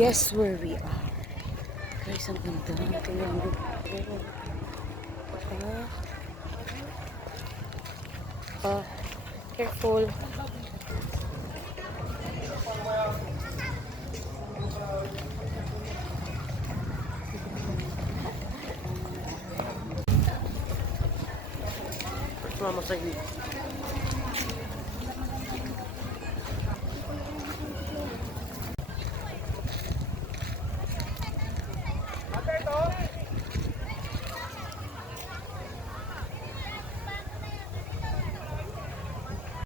Guess where we are. Guys, ang ganda. Tingnan mo. Careful. Mama sa iyo.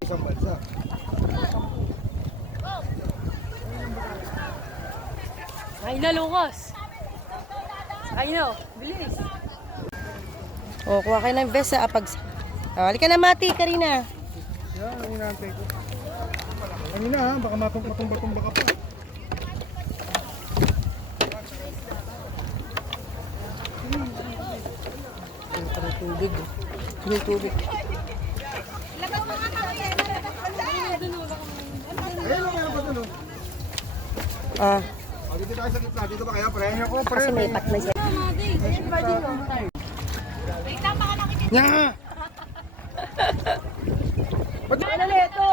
Isang bansa. Ay na, Lucas! Ay na, bilis! O, kuha kayo ng vest sa apag... halika na, Mati, Karina. Yan, ang inaantay ko. Ano na ha, baka matumba-tumba ka pa. Ang tubig. Yung tubig. Ayun, meron pa dun, Ah, dito tayo sa gitna. Dito ba kayo, pre? Ako, pre. kasi may pat na siya. Nya! Ano na ito?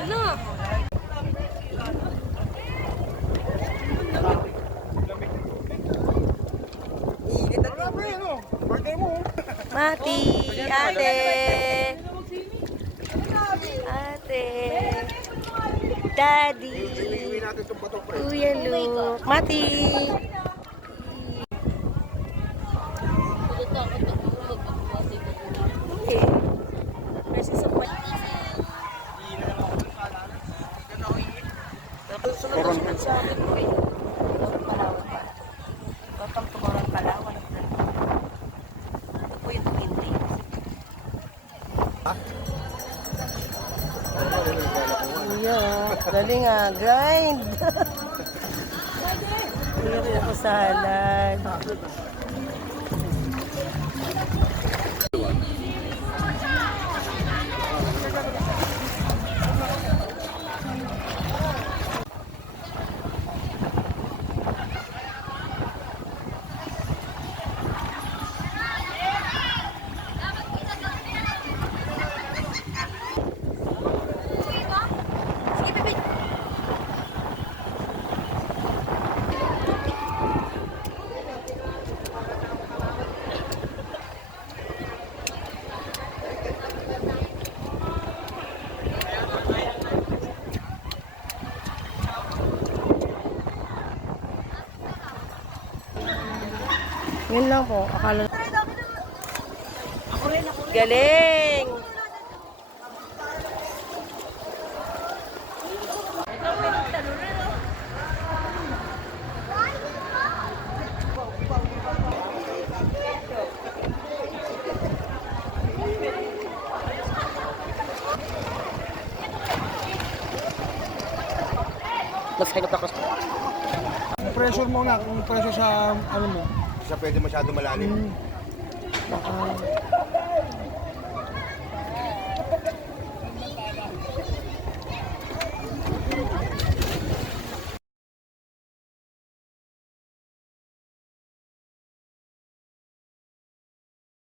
Ano? Birthday mo. Mati, ate. Ate. Daddy. Iwi natin itong bato, pre. Kuya Luke. Mati. Okay. Kasi sa point. Koron. Sa akin po eh. Palawan pa. Welcome to Coron Palawan. Ito po yung 20. Kuya, galing ah. Grind. Kuya, ako sa halad. Yun lang po. Akala... Galing! Mag-sign up ako. Pressure mo na, kung pressure sa ano mo. Siya pwede masyado malalim. Baka...